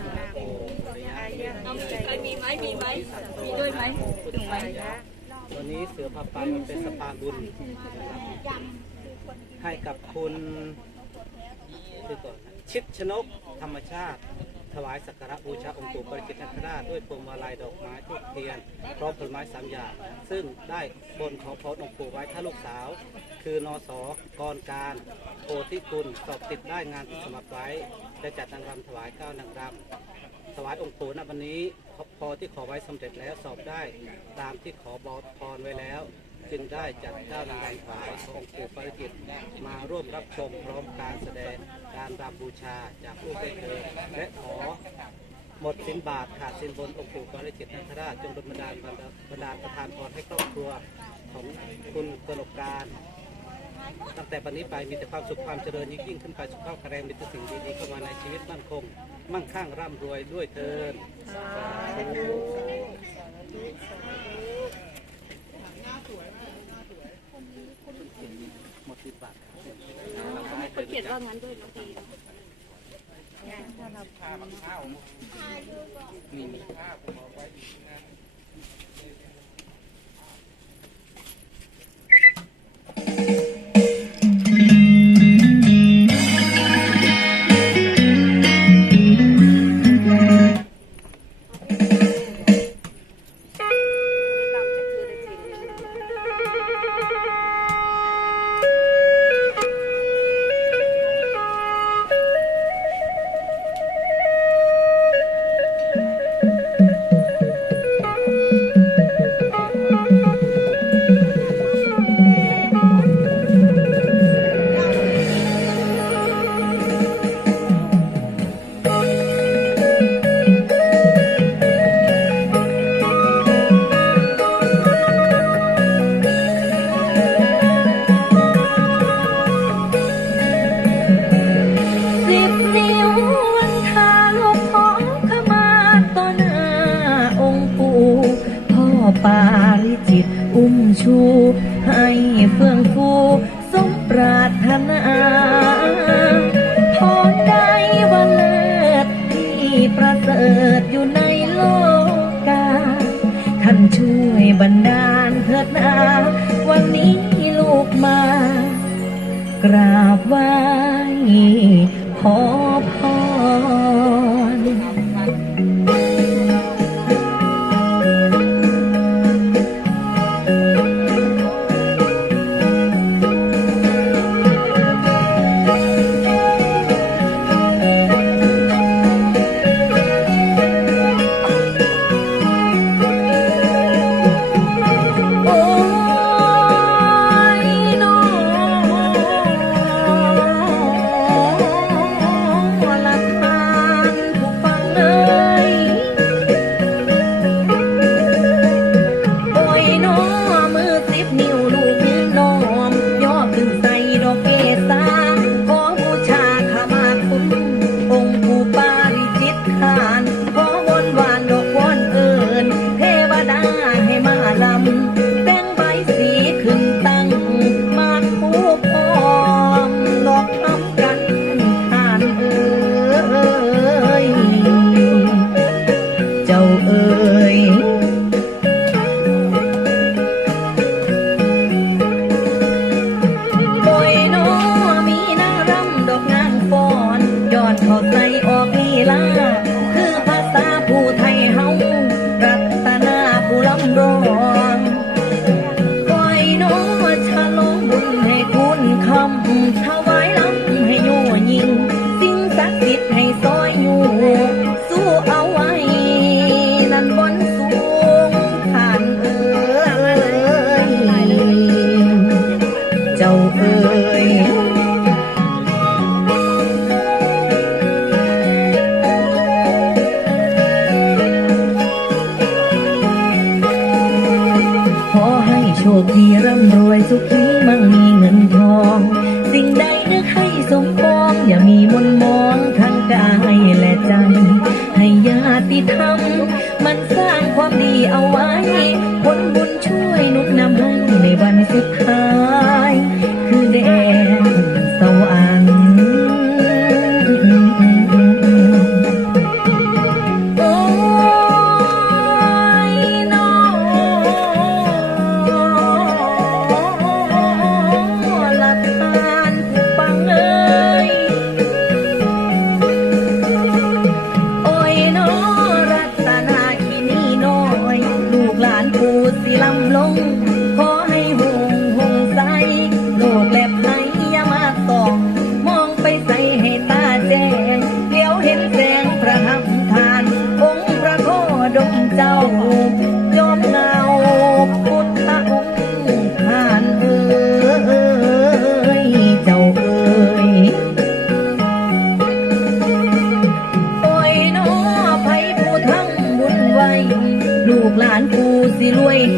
มีใครมีไหมมีไหมมีด้วยไหมถึงไหมวันนี้เสือพาไปมันเป็นสปาบุญนะครับให้กับคุณชื่อก่อนชิดชนกธรรมชาติ ถวายสักการะบูชาองค์ปู่ปริจิตรนาราชด้วยพวงมาลัยดอกไม้ทูบเทียนพร้อมผลไม้สามอย่าง ซึ่งได้บนขอพรองค์ปู่ไว้ถ้าลูกสาว คือนอสกรการโพธิกุลสอบติดได้งานที่สมัครไว้ได้จัดนางรำถวายเก้านางรำถวายองค์ปู่ณวันนี้พอที่ขอไว้สำเร็จแล้วสอบได้ ตามที่ขอบอพรไว้แล้ว จึงได้จัดเจ้านางรำถวายองค์ปู่ปาริจิตมาร่วมรับชมพร้อมการแสดงการรำบูชาจากผู้ได้เกิดและขอหมดสินบาทขาดสินบนองค์ปู่ปาริจิตรนาคราชจงดลบันดาลบันดาลประทานพรให้ครอบครัวของคุณกนกการตั้งแต่ปันนี้ไปมีแต่ความสุขความเจริญยิ่งยิ่งขึ้นไปสุขภาพแข็งแรงมีแต่สิ่งดีๆเข้ามาในชีวิตมั่นคง มั่งคั่งร่ำรวยด้วยเทินหมด สิบบาทเขาเขียนว่างั้นด้วยบางทีมีมี ชู ให้เฟื่องฟูสมปรารถนา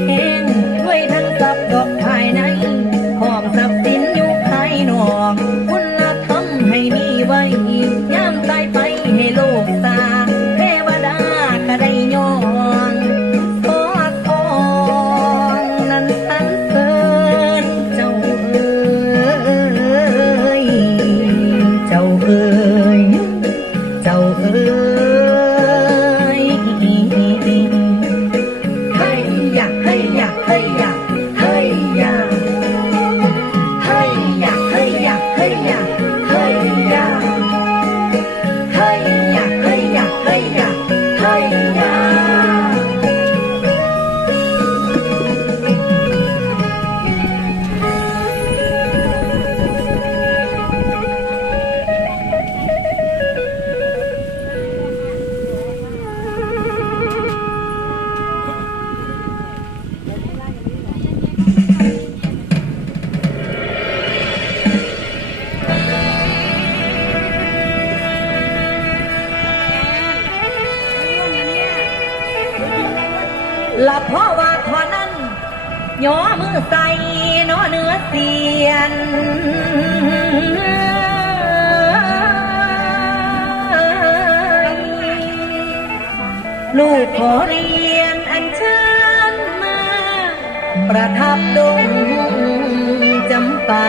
เห็นถ้วยทั้งสับดอก ใส่นอเนื้อเสียนลูกขอเรียนอันเชิญมา ประทับดงจำปา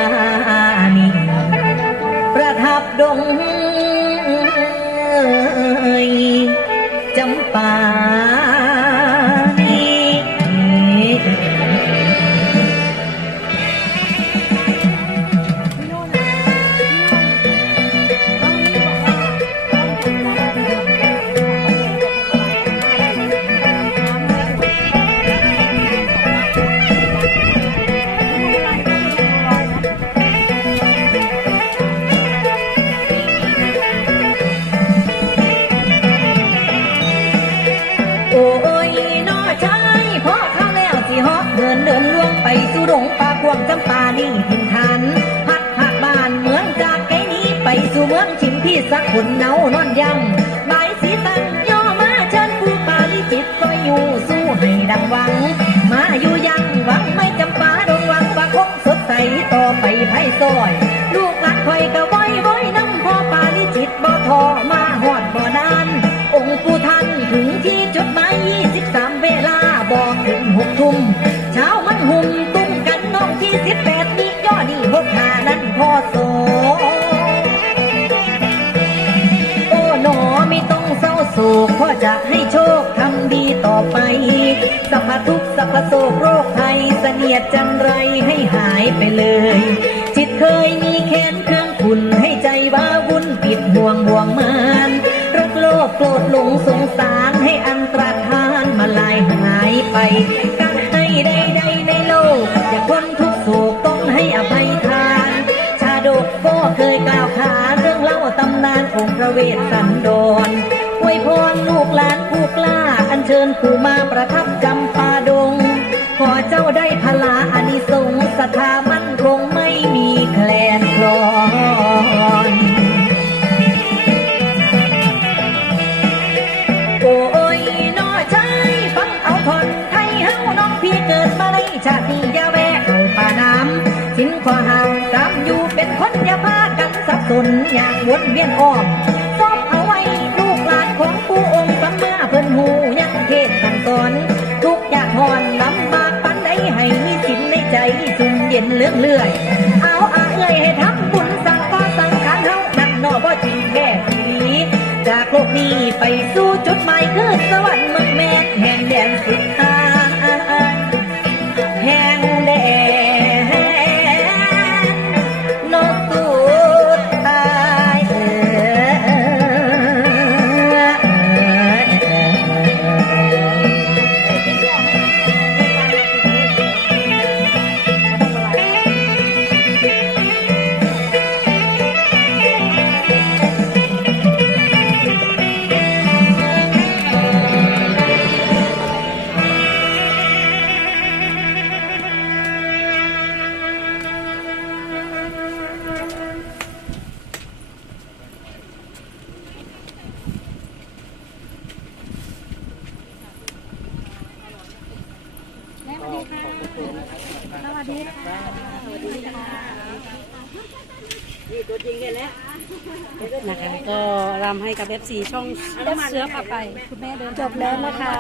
ซอย ลูกหลานคอยก็บ่อยบ่อยน้ำพ่อปาลิจิตบ่ทอมาหอดบ่นาน องค์ปู่ท่านถึงที่จุดหมาย23 เวลาบอกถึงหกทุ่มเช้ามันหุ่มตุ้มกันน้องที่18นี่ย่อนี่พบหานั้นพ่อโสโอ้หนอไม่ต้องเศร้าโศกพ่อจะให้โชคทำดีต่อไปสัพพทุก เสนียดจันไรให้หายไปเลย จิตเคยมีแค้นเครื่องขุนให้ใจว่าวุ่นปิดห่วงห่วงมานรักโลภโกรธหลงสงสารให้อันตรธานมาลายหายไปการให้ใดๆในโลกอย่าคนทุกโศกต้องให้อภัยทาน ชาดกก็เคยกล่าวขานเรื่องเล่าตำนานองค์พระเวสสันดรอวยพรลูกหลานผู้กล้าอัญเชิญผู้มาประทับจำ สนอย่างวนเวียนอ้อมซอมเอาไว้ลูกหลานของผู้องค์สัมมาเพิ่นหูยังเทศสั่งสอน ทุกอย่างหอนลำบากปันใดให้มีสินในใจสุ่มเย็นเลื่องเลื่อย เอาอาเอ้ยให้ทำบุญสั่งก็สั่งขันเฮานั่นนอบ่จริงแค่ทีจากโลกนี้ไปสู่จุดหมายคือสวรรค์ นี่ตัวจริงเลยแหละนะคะก็รำให้กับ FC ช่องเสือพาไป คุณแม่เดินจบแล้วนะคะ